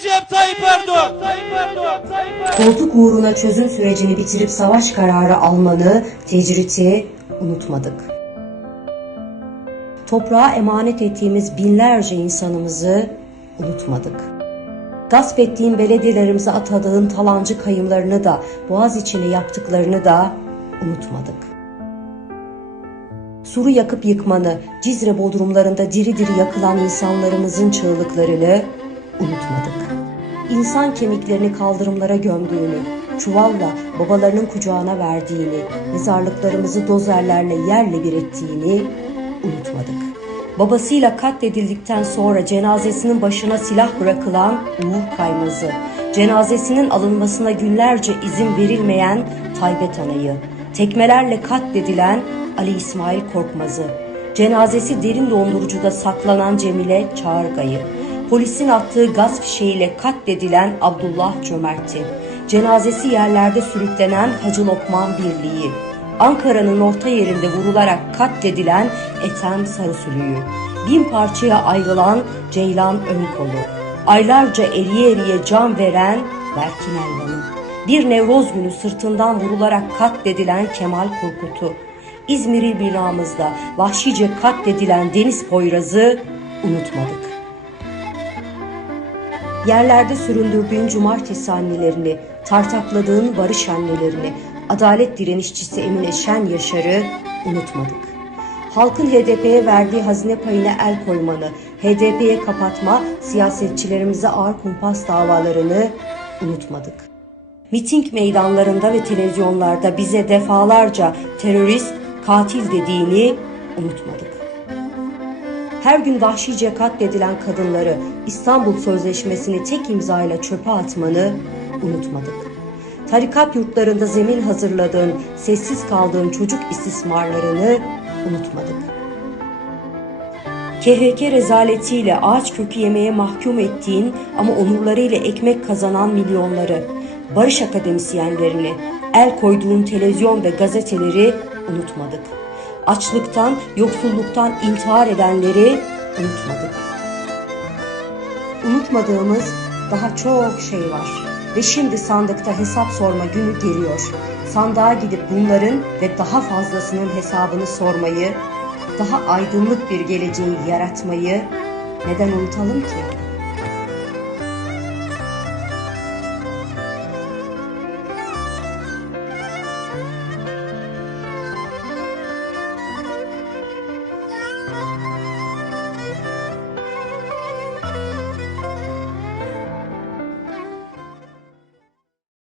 Recep Tayyip Erdoğan. Koltuk uğruna çözüm sürecini bitirip savaş kararı almanı, tecriti unutmadık. Toprağa emanet ettiğimiz binlerce insanımızı unutmadık. Gasp ettiğin belediyelerimize atadığın talancı kayımlarını da, boğaz içine yaptıklarını da unutmadık. Suru yakıp yıkmanı, Cizre bodrumlarında diri diri yakılan insanlarımızın çığlıklarını unutmadık. İnsan kemiklerini kaldırımlara gömdüğünü, çuvalla babalarının kucağına verdiğini, mezarlıklarımızı dozerlerle yerle bir ettiğini unutmadık. Babasıyla katledildikten sonra cenazesinin başına silah bırakılan Uğur Kaymaz'ı, cenazesinin alınmasına günlerce izin verilmeyen Taybet Ana'yı, tekmelerle katledilen Ali İsmail Korkmaz'ı, cenazesi derin dondurucuda saklanan Cemile Çağırgay'ı, polisin attığı gaz fişeğiyle katledilen Abdullah Cömert'i, cenazesi yerlerde sürüklenen Hacı Lokman Birliği, Ankara'nın orta yerinde vurularak katledilen Ethem Sarısülü'yü, bin parçaya ayrılan Ceylan Önkolu, aylarca eriye eriye can veren Berkin Elvan'ı, bir Nevroz günü sırtından vurularak katledilen Kemal Korkut'u, İzmir'i binamızda vahşice katledilen Deniz Poyraz'ı unutmadık. Yerlerde süründürdüğün cumartesi annelerini, tartakladığın barış annelerini, adalet direnişçisi Emine Şen Yaşar'ı unutmadık. Halkın HDP'ye verdiği hazine payına el koymanı, HDP'ye kapatma, siyasetçilerimize ağır kumpas davalarını unutmadık. Miting meydanlarında ve televizyonlarda bize defalarca terörist, katil dediğini unutmadık. Her gün vahşice katledilen kadınları İstanbul Sözleşmesi'ni tek imzayla çöpe atmanı unutmadık. Tarikat yurtlarında zemin hazırladığın, sessiz kaldığın çocuk istismarlarını unutmadık. KHK rezaletiyle ağaç kökü yemeye mahkum ettiğin ama onurlarıyla ekmek kazanan milyonları, barış akademisyenlerini, el koyduğun televizyon ve gazeteleri unutmadık. Açlıktan, yoksulluktan intihar edenleri unutmadık. Unutmadığımız daha çok şey var. Ve şimdi sandıkta hesap sorma günü geliyor. Sandığa gidip bunların ve daha fazlasının hesabını sormayı, daha aydınlık bir geleceği yaratmayı neden unutalım ki?